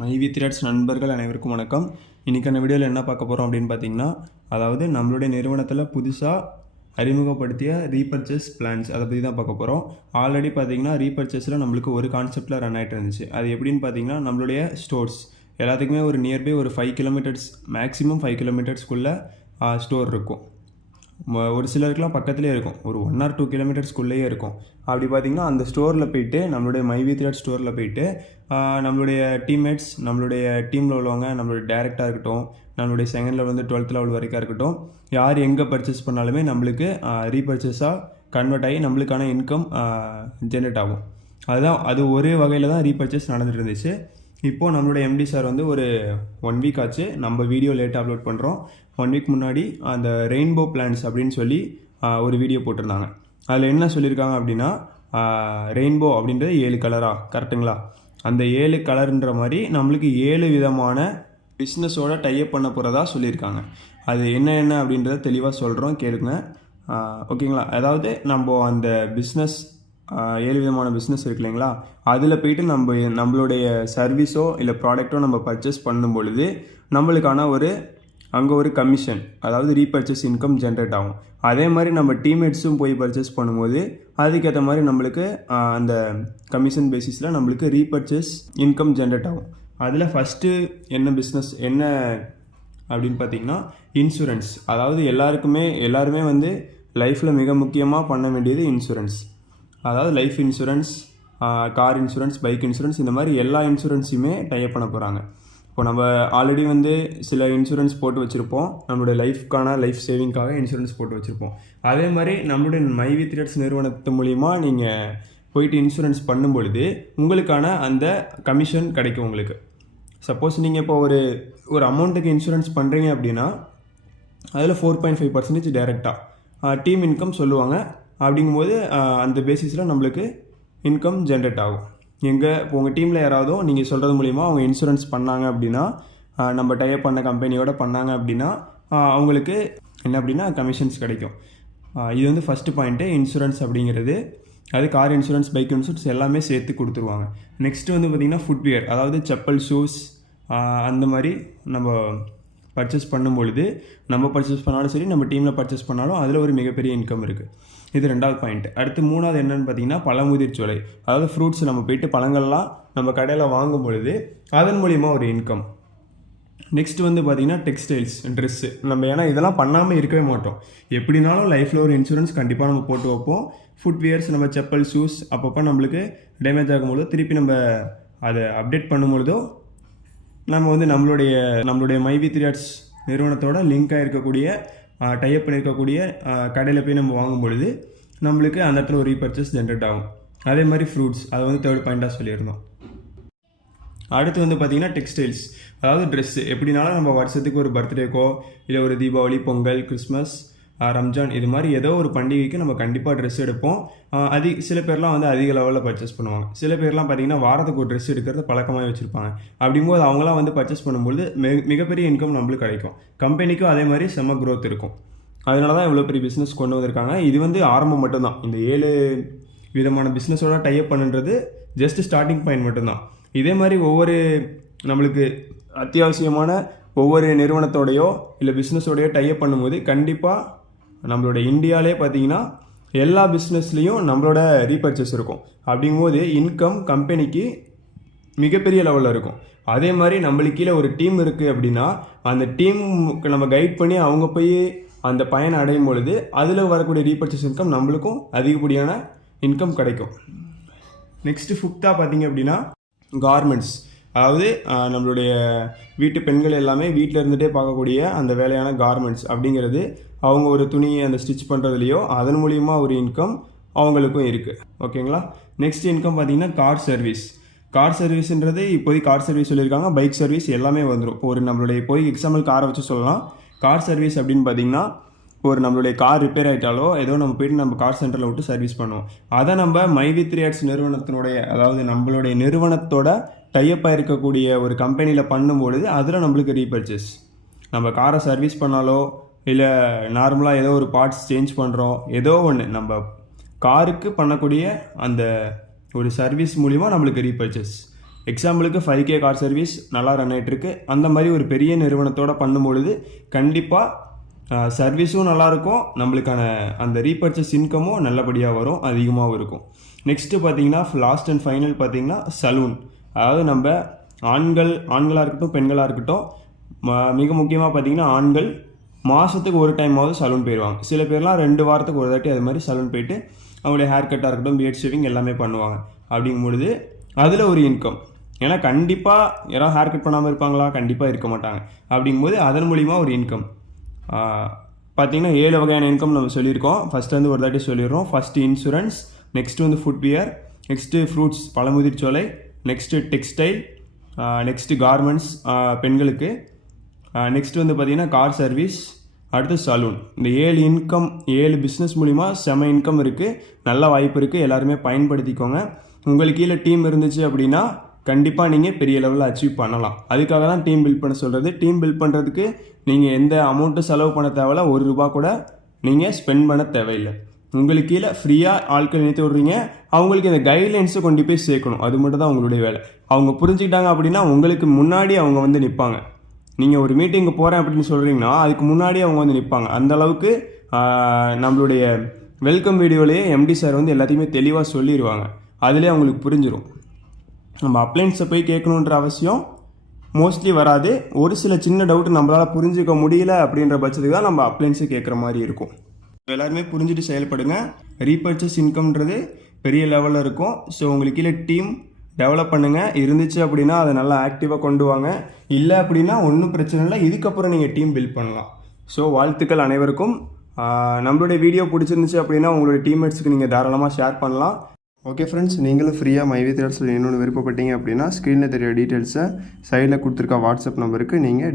மைவி த்ரெட்ஸ் நண்பர்கள் அனைவருக்கும் வணக்கம். இன்றைக்கான வீடியோவில் என்ன பார்க்க போகிறோம் அப்படின்னு பார்த்தீங்கன்னா, அதாவது நம்மளுடைய நிறுவனத்தில் புதுசாக அறிமுகப்படுத்திய ரீபர்ச்சேஸ் பிளான்ஸ் அதை பற்றி தான் பார்க்க போகிறோம். ஆல்ரெடி பார்த்தீங்கன்னா ரீபர்ச்சேஸில் நம்மளுக்கு ஒரு கான்செப்டில் ரன் ஆகிட்டு இருந்துச்சு. அது எப்படின்னு பார்த்தீங்கன்னா, நம்மளுடைய ஸ்டோர்ஸ் எல்லாத்துக்குமே ஒரு நியர்பை ஒரு 5 கிலோமீட்டர்ஸ் மேக்ஸிமம் 5 கிலோமீட்டர்ஸ்க்குள்ளே ஸ்டோர் இருக்கும். ஒரு சிலருக்குலாம் பக்கத்துலேயே இருக்கும், ஒரு 1 or 2 கிலோமீட்டர்ஸ்க்குள்ளேயே இருக்கும். அப்படி பார்த்திங்கன்னா அந்த ஸ்டோரில் போய்ட்டு நம்மளுடைய மைவி த்ரெட் ஸ்டோரில் போய்ட்டு நம்மளுடைய டீம்மேட்ஸ், நம்மளுடைய டீமில் உள்ளவங்க, நம்மளுடைய டேரெக்டாக இருக்கட்டும், நம்மளுடைய செகண்ட் லெவல் வந்து 12th லெவல் வரைக்கும் இருக்கட்டும், யார் எங்கே பர்ச்சேஸ் பண்ணாலுமே நம்மளுக்கு ரீபர்ச்சேஸாக கன்வெர்ட் ஆகி நம்மளுக்கான இன்கம் ஜென்ரேட் ஆகும். அது ஒரே வகையில் தான் ரீபர்ச்சேஸ் நடந்துட்டு இருந்துச்சு. இப்போது நம்மளுடைய எம்டி சார் வந்து ஒரு 1 வீக் ஆச்சு, நம்ம வீடியோ லேட்டாக அப்லோட் பண்ணுறோம். 1 வீக் முன்னாடி அந்த ரெயின்போ பிளான்ஸ் அப்படின்னு சொல்லி ஒரு வீடியோ போட்டிருந்தாங்க. அதில் என்ன சொல்லியிருக்காங்க அப்படின்னா, ரெயின்போ அப்படின்றது 7 கலரா, கரெக்டுங்களா? அந்த 7 கலர்ன்ற மாதிரி நம்மளுக்கு 7 விதமான பிஸ்னஸோட டைப் பண்ண போகிறதா சொல்லியிருக்காங்க. அது என்ன அப்படின்றத தெளிவாக சொல்கிறோம், கேளுங்க. ஓகேங்களா? அதாவது நம்ம அந்த பிஸ்னஸ் 7 விதமான பிஸ்னஸ் இருக்கு இல்லைங்களா, அதில் போய்ட்டு நம்மளுடைய சர்வீஸோ இல்லை ப்ராடக்ட்டோ நம்ம பர்ச்சேஸ் பண்ணும் பொழுது நம்மளுக்கான அங்கே ஒரு கமிஷன், அதாவது ரீபர்ச்சேஸ் இன்கம் ஜென்ரேட் ஆகும். அதே மாதிரி நம்ம டீம்மேட்ஸும் போய் பர்ச்சேஸ் பண்ணும்போது அதுக்கேற்ற மாதிரி நம்மளுக்கு அந்த கமிஷன் பேசிஸில் நம்மளுக்கு ரீபர்ச்சேஸ் இன்கம் ஜென்ரேட் ஆகும். அதில் ஃபஸ்ட்டு என்ன பிஸ்னஸ் என்ன அப்படின்னு பார்த்தீங்கன்னா, இன்சூரன்ஸ். அதாவது எல்லாருமே வந்து லைஃப்பில் மிக முக்கியமாக பண்ண வேண்டியது இன்சூரன்ஸ். அதாவது life insurance, car insurance, bike insurance, இந்த மாதிரி எல்லா இன்சூரன்ஸையுமே டைப் பண்ண போகிறாங்க. இப்போ நம்ம ஆல்ரெடி வந்து சில இன்சூரன்ஸ் போட்டு வச்சுருப்போம், நம்மளுடைய லைஃப் சேவிங்காக இன்சூரன்ஸ் போட்டு வச்சுருப்போம். அதே மாதிரி நம்மளுடைய மைவி த்ரெட்ஸ் நிறுவனத்து மூலிமா நீங்கள் போயிட்டு இன்சூரன்ஸ் பண்ணும் பொழுது உங்களுக்கான அந்த கமிஷன் கிடைக்கும் உங்களுக்கு. சப்போஸ் நீங்கள் இப்போ ஒரு அமௌண்ட்டுக்கு இன்சூரன்ஸ் பண்ணுறீங்க அப்படின்னா அதில் 4.5% டைரெக்டாக டீம் இன்கம் சொல்லுவாங்க. அப்படிங்கும்போது அந்த பேசிஸில் நம்மளுக்கு இன்கம் ஜென்ரேட் ஆகும். இப்போ உங்கள் டீமில் யாராவதோ நீங்கள் சொல்கிறது மூலிமா அவங்க இன்சூரன்ஸ் பண்ணாங்க அப்படின்னா, நம்ம டைப் பண்ண கம்பெனியோட பண்ணாங்க அப்படின்னா அவங்களுக்கு என்ன அப்படின்னா கமிஷன்ஸ் கிடைக்கும். இது வந்து ஃபஸ்ட்டு பாயிண்ட்டு, இன்சூரன்ஸ் அப்படிங்கிறது. அது கார் இன்சூரன்ஸ், பைக் இன்சூரன்ஸ் எல்லாமே சேர்த்து கொடுத்துருவாங்க. நெக்ஸ்ட்டு வந்து பார்த்திங்கன்னா ஃபுட்வேர், அதாவது செப்பல், ஷூஸ், அந்த மாதிரி நம்ம பர்ச்சேஸ் பண்ணும்பொழுது நம்ம பர்ச்சேஸ் பண்ணாலும் சரி, நம்ம டீமில் பர்ச்சேஸ் பண்ணாலும் அதில் ஒரு மிகப்பெரிய இன்கம் இருக்குது. இது 2வது பாயிண்ட். அடுத்து 3வது என்னென்னு பார்த்தீங்கன்னா பழமுதிர்ச்சோலை, அதாவது ஃப்ரூட்ஸ். நம்ம போய்ட்டு பழங்கள்லாம் நம்ம கடையில் வாங்கும் பொழுது அதன் மூலிமா ஒரு இன்கம். நெக்ஸ்ட் வந்து பார்த்திங்கன்னா டெக்ஸ்டைல்ஸ், ட்ரெஸ்ஸு. நம்ம ஏன்னா இதெல்லாம் பண்ணாமல் இருக்கவே மாட்டோம். எப்படினாலும் லைஃப்பில் ஒரு இன்சூரன்ஸ் கண்டிப்பாக நம்ம போட்டு வைப்போம். ஃபுட்வேர்ஸ், நம்ம செப்பல், ஷூஸ் அப்பப்போ நம்மளுக்கு டேமேஜ் ஆகும்பொழுதோ திருப்பி நம்ம அதை அப்டேட் பண்ணும்பொழுதோ நம்ம வந்து நம்மளுடைய மைவி த்ரெட்ஸ் நிறுவனத்தோட லிங்காக இருக்கக்கூடிய டைப் பண்ணியிருக்கக்கூடிய கடையில் போய் நம்ம வாங்கும் பொழுது நம்மளுக்கு அந்த இடத்துல ஒரு ரீபர்ச்சேஸ் ஜென்ரேட் ஆகும். அதே மாதிரி ஃப்ரூட்ஸ், அது வந்து 3rd பாயிண்ட்டாக சொல்லியிருந்தோம். அடுத்து வந்து பார்த்திங்கன்னா டெக்ஸ்டைல்ஸ், அதாவது ட்ரெஸ்ஸு. எப்படினாலும் நம்ம வருஷத்துக்கு ஒரு பர்த்டேக்கோ இல்லை ஒரு தீபாவளி, பொங்கல், கிறிஸ்மஸ், ரம்ஜான், இது மாதிரி ஏதோ ஒரு பண்டிகைக்கு நம்ம கண்டிப்பாக ட்ரெஸ் எடுப்போம். சில பேர்லாம் வந்து அதிக லெவலில் பர்ச்சேஸ் பண்ணுவாங்க. சில பேர்லாம் பார்த்திங்கன்னா வாரத்துக்கு ஒரு ட்ரெஸ் எடுக்கிறது பழக்கமாக வச்சுருப்பாங்க. அப்படிங்கும்போது அவங்களாம் வந்து பர்ச்சேஸ் பண்ணும்போது மிகப்பெரிய இன்கம் நம்மளுக்கு கிடைக்கும். கம்பெனிக்கும் அதே மாதிரி செம்ம க்ரோத் இருக்கும். அதனால தான் இவ்வளோ பெரிய பிஸ்னஸ் கொண்டு வந்திருக்காங்க. இது வந்து ஆரம்பம் மட்டும்தான். இந்த 7 விதமான பிஸ்னஸோட டைப் பண்ணுன்றது ஜஸ்ட் ஸ்டார்டிங் பாயிண்ட் மட்டும்தான். இதே மாதிரி ஒவ்வொரு நம்மளுக்கு அத்தியாவசியமான ஒவ்வொரு நிறுவனத்தோடையோ இல்லை பிஸ்னஸோடையோ டைப் பண்ணும்போது கண்டிப்பாக நம்மளோட இந்தியாவிலே பார்த்தீங்கன்னா எல்லா பிஸ்னஸ்லேயும் நம்மளோட ரீபர்ச்சேஸ் இருக்கும். அப்படிங்கும்போது இன்கம் கம்பெனிக்கு மிகப்பெரிய லெவலில் இருக்கும். அதே மாதிரி நம்மளுக்கு கீழே ஒரு டீம் இருக்குது அப்படின்னா அந்த டீமுக்கு நம்ம கைட் பண்ணி அவங்க போய் அந்த பயனை அடையும் பொழுது அதில் வரக்கூடிய ரீபர்ச்சேஸ் இன்கம் நம்மளுக்கும் அதிகப்படியான இன்கம் கிடைக்கும். நெக்ஸ்ட்டு 5th பார்த்தீங்க அப்படின்னா கார்மெண்ட்ஸ், அதாவது நம்மளுடைய வீட்டு பெண்கள் எல்லாமே வீட்டில் இருந்துகிட்டே பார்க்கக்கூடிய அந்த வேலையான கார்மெண்ட்ஸ் அப்படிங்கிறது. அவங்க ஒரு துணியை அந்த ஸ்டிச் பண்ணுறதுலையோ அதன் மூலிமா ஒரு இன்கம் அவங்களுக்கும் இருக்குது. ஓகேங்களா? நெக்ஸ்ட் இன்கம் பார்த்திங்கன்னா கார் சர்வீஸ். கார் சர்வீஸ்ன்றது இப்போதைக்கு கார் சர்வீஸ் சொல்லியிருக்காங்க, பைக் சர்வீஸ் எல்லாமே வந்துடும். இப்போ நம்மளுடைய இப்போதைக்கு எக்ஸாம்பிள் காரை வச்சு சொல்லலாம். கார் சர்வீஸ் அப்படின்னு பார்த்திங்கன்னா நம்மளுடைய கார் ரிப்பேர் ஆகிட்டாலோ ஏதோ நம்ம போய்ட்டு நம்ம கார் சென்டரில் விட்டு சர்வீஸ் பண்ணுவோம். அதை நம்ம மைவி த்ரெட்ஸ் நிறுவனத்தினுடைய, அதாவது நம்மளுடைய நிறுவனத்தோட டைப்பாக இருக்கக்கூடிய ஒரு கம்பெனியில் பண்ணும்பொழுது அதில் நம்மளுக்கு ரீபர்ச்சேஸ். நம்ம காரை சர்வீஸ் பண்ணாலோ இல்லை நார்மலாக ஏதோ ஒரு பார்ட்ஸ் சேஞ்ச் பண்ணுறோம், ஏதோ ஒன்று நம்ம காருக்கு பண்ணக்கூடிய அந்த ஒரு சர்வீஸ் மூலிமா நம்மளுக்கு ரீபர்ச்சேஸ். எக்ஸாம்பிளுக்கு 5K கார் சர்வீஸ் நல்லா ரன் ஆகிட்டுருக்கு. அந்த மாதிரி ஒரு பெரிய நிறுவனத்தோடு பண்ணும்பொழுது கண்டிப்பாக சர்வீஸும் நல்லாயிருக்கும், நம்மளுக்கான அந்த ரீபர்ச்சேஸ் இன்கமும் நல்லபடியாக வரும், அதிகமாகவும் இருக்கும். நெக்ஸ்ட்டு பார்த்தீங்கன்னா லாஸ்ட் அண்ட் ஃபைனல் பார்த்தீங்கன்னா சலூன். அதாவது நம்ம ஆண்களாக இருக்கட்டும் பெண்களாக இருக்கட்டும், மிக முக்கியமாக பார்த்தீங்கன்னா ஆண்கள் மாதத்துக்கு ஒரு டைமாவது சலூன் போயிடுவாங்க. சில பேர்லாம் 2 வாரத்துக்கு ஒரு தாட்டி அது மாதிரி சலூன் போயிட்டு அவங்களுடைய ஹேர் கட்டாக இருக்கட்டும், பியர்ட் ஷேவிங் எல்லாமே பண்ணுவாங்க. அப்படிங்கும்பொழுது அதில் ஒரு இன்கம். ஏன்னா கண்டிப்பாக யாராவது ஹேர் கட் பண்ணாமல் இருப்பாங்களா? கண்டிப்பாக இருக்க மாட்டாங்க. அப்படிங்கும்போது அதன் மூலிமா ஒரு இன்கம் பார்த்திங்கன்னா 7 வகையான இன்கம் நம்ம சொல்லியிருக்கோம். ஃபஸ்ட்டு வந்து ஒரு தாட்டி சொல்லிடுறோம். ஃபஸ்ட்டு இன்சூரன்ஸ், நெக்ஸ்ட்டு வந்து footwear, next fruits Pazhamudircholai, next textile, next garments பெண்களுக்கு, நெக்ஸ்ட்டு வந்து பார்த்திங்கன்னா கார் சர்வீஸ், அடுத்து சலூன். இந்த 7 இன்கம் 7 பிஸ்னஸ் மூலிமா செம இன்கம் இருக்குது, நல்ல வாய்ப்பு இருக்குது. எல்லாருமே பயன்படுத்திக்கோங்க. உங்களுக்கு கீழே டீம் இருந்துச்சு அப்படின்னா கண்டிப்பாக நீங்கள் பெரிய லெவலில் அச்சீவ் பண்ணலாம். அதுக்காக தான் டீம் பில்ட் பண்ண சொல்கிறது. டீம் பில்ட் பண்ணுறதுக்கு நீங்கள் எந்த அமௌண்ட்டு செலவு பண்ண தேவையில்ல, ₹1 கூட நீங்கள் ஸ்பெண்ட் பண்ண தேவையில்லை. உங்களுக்கு கீழே ஃப்ரீயாக ஆட்கள் நிறுத்தி விட்றீங்க, அவங்களுக்கு இந்த கைட்லைன்ஸை கொண்டு போய் சேர்க்கணும். அது மட்டும் தான் உங்களுடைய வேலை. அவங்க புரிஞ்சுக்கிட்டாங்க அப்படின்னா உங்களுக்கு முன்னாடி அவங்க வந்து நிற்பாங்க. நீங்கள் ஒரு மீட்டிங்கு போகிறேன் அப்படின்னு சொல்கிறீங்கன்னா அதுக்கு முன்னாடி அவங்க வந்து நிற்பாங்க. அந்தளவுக்கு நம்மளுடைய வெல்கம் வீடியோலேயே எம்டி சார் வந்து எல்லாத்தையுமே தெளிவாக சொல்லிடுவாங்க. அதுலேயே அவங்களுக்கு புரிஞ்சிடும். நம்ம அப்ளைன்ஸை போய் கேட்கணுன்ற அவசியம் மோஸ்ட்லி வராது. ஒரு சில சின்ன டவுட்டு நம்மளால் புரிஞ்சிக்க முடியல அப்படின்ற பட்சத்துக்கு தான் நம்ம அப்ளைன்ஸை கேட்குற மாதிரி இருக்கும். எல்லாருமே புரிஞ்சுட்டு செயல்படுங்க. ரீபர்ச்சேஸ் இன்கம்ன்றது பெரிய லெவலில் இருக்கும். ஸோ உங்களுக்கு கீழே டீம் டெவலப் பண்ணுங்கள். இருந்துச்சு அப்படின்னா அதை நல்லா ஆக்டிவாக கொண்டு வாங்க. இல்லை அப்படின்னா ஒன்றும் பிரச்சனை இல்லை, இதுக்கப்புறம் நீங்கள் டீம் பில்ட் பண்ணலாம். ஸோ வாழ்த்துக்கள் அனைவருக்கும். நம்மளுடைய வீடியோ பிடிச்சிருந்துச்சு அப்படின்னா உங்களுடைய டீம்மேட்ஸுக்கு நீங்கள் தாராளமாக ஷேர் பண்ணலாம். ஓகே ஃப்ரெண்ட்ஸ், நீங்களும் ஃப்ரீயாக மைவி தேர்ஸில் இன்னொன்று விருப்பப்பட்டீங்க அப்படின்னா ஸ்க்ரீனில் தெரிய டீட்டெயில்ஸை சைடில் கொடுத்துருக்க வாட்ஸ்அப் நம்பருக்கு நீங்கள்